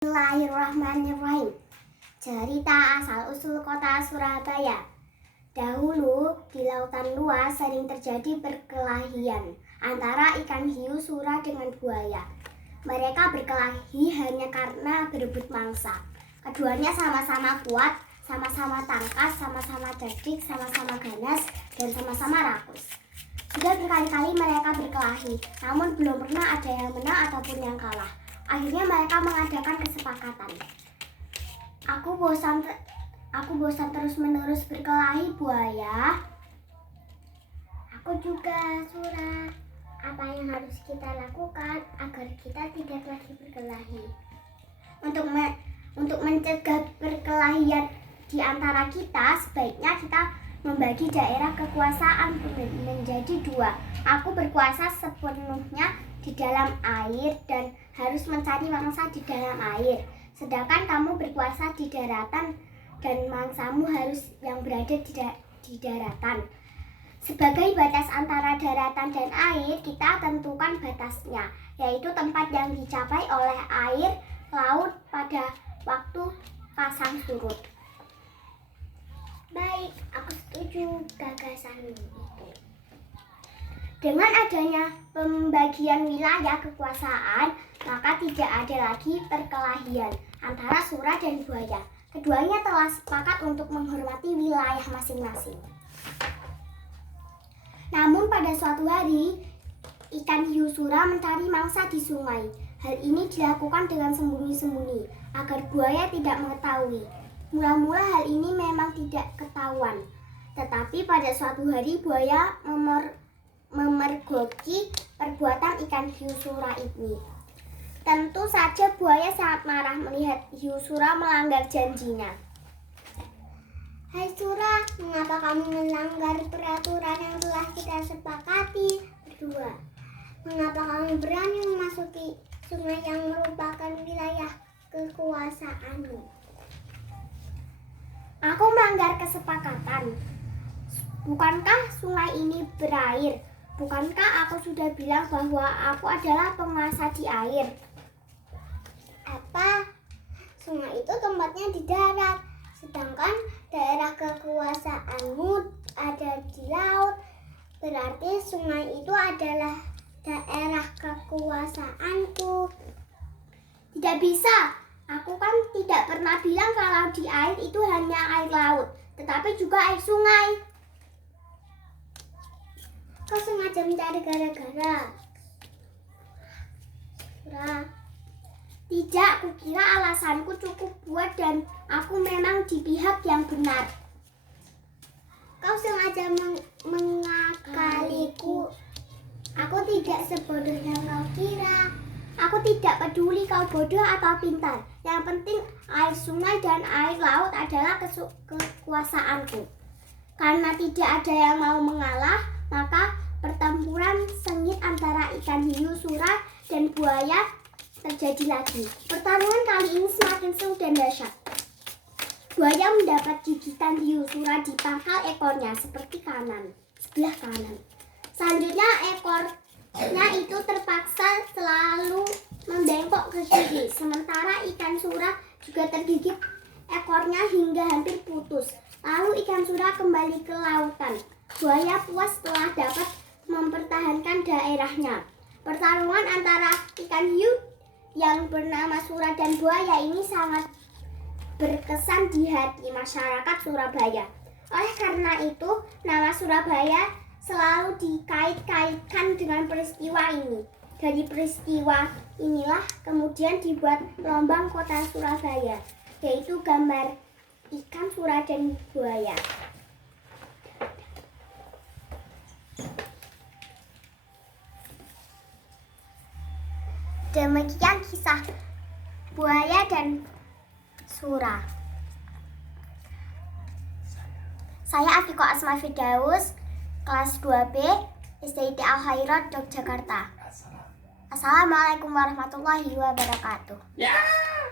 Bismillahirrahmanirrahim. Cerita asal-usul kota Surabaya. Dahulu di lautan luas sering terjadi perkelahian antara ikan hiu sura dengan buaya. Mereka berkelahi hanya karena berebut mangsa. Keduanya sama-sama kuat, sama-sama tangkas, sama-sama cerdik, sama-sama ganas, dan sama-sama rakus. Sudah berkali-kali mereka berkelahi, namun belum pernah ada yang menang ataupun yang kalah. Akhirnya mereka mengadakan kesepakatan. Aku bosan terus-menerus berkelahi, buaya. Aku juga, Sura. Apa yang harus kita lakukan agar kita tidak lagi berkelahi? Untuk mencegah perkelahian di antara kita, sebaiknya kita membagi daerah kekuasaan menjadi dua. Aku berkuasa sepenuhnya di dalam air dan harus mencari mangsa di dalam air. Sedangkan kamu berkuasa di daratan dan mangsamu harus yang berada di daratan. Sebagai batas antara daratan dan air, kita tentukan batasnya, yaitu tempat yang dicapai oleh air laut pada waktu pasang surut. Baik, aku setuju gagasanmu itu. Dengan adanya pembagian wilayah kekuasaan, maka tidak ada lagi perkelahian antara sura dan buaya. Keduanya telah sepakat untuk menghormati wilayah masing-masing. Namun pada suatu hari, ikan hiu sura mencari mangsa di sungai. Hal ini dilakukan dengan sembunyi-sembunyi agar buaya tidak mengetahui. Mula-mula hal ini memang tidak ketahuan. Tetapi pada suatu hari buaya memergoki perbuatan ikan hiu sura ini. Tentu saja buaya sangat marah melihat hiu sura melanggar janjinya. Hai Sura, mengapa kamu melanggar peraturan yang telah kita sepakati berdua? Mengapa kamu berani memasuki sungai yang merupakan wilayah kekuasaanmu? Aku melanggar kesepakatan. Bukankah sungai ini berair? Bukankah aku sudah bilang bahwa aku adalah penguasa di air? Apa? Sungai itu tempatnya di darat, sedangkan daerah kekuasaanmu ada di laut. Berarti sungai itu adalah daerah kekuasaanku. Tidak bisa. Aku kan tidak pernah bilang kalau di air itu hanya air laut, tetapi juga air sungai. Kau sengaja mencari gara-gara. Sura. Tidak, kukira alasanku cukup kuat dan aku memang di pihak yang benar. Kau sengaja mengakaliku. Aku tidak sebodoh yang kau kira. Aku tidak peduli kau bodoh atau pintar. Yang penting air sungai dan air laut adalah kekuasaanku. Karena tidak ada yang mau mengalah, maka pertempuran sengit antara ikan hiu sura dan buaya terjadi lagi. Pertarungan kali ini semakin seru dan dahsyat. Buaya mendapat gigitan hiu sura di pangkal ekornya sebelah kanan. Selanjutnya ekornya itu terpaksa selalu membengkok ke kiri. Sementara ikan sura juga tergigit ekornya hingga hampir putus. Lalu ikan sura kembali ke lautan. Buaya puas setelah dapat mempertahankan daerahnya. Pertarungan antara ikan hiu yang bernama sura dan buaya ini sangat berkesan di hati masyarakat Surabaya. Oleh karena itu, nama Surabaya selalu dikait-kaitkan dengan peristiwa ini. Dari peristiwa inilah kemudian dibuat lambang kota Surabaya, yaitu gambar ikan sura dan buaya. Demikian kisah buaya dan sura. Saya Afiko Asma Firdaus, kelas 2B, SDIT Al Khairat, Yogyakarta. Assalamualaikum warahmatullahi wabarakatuh.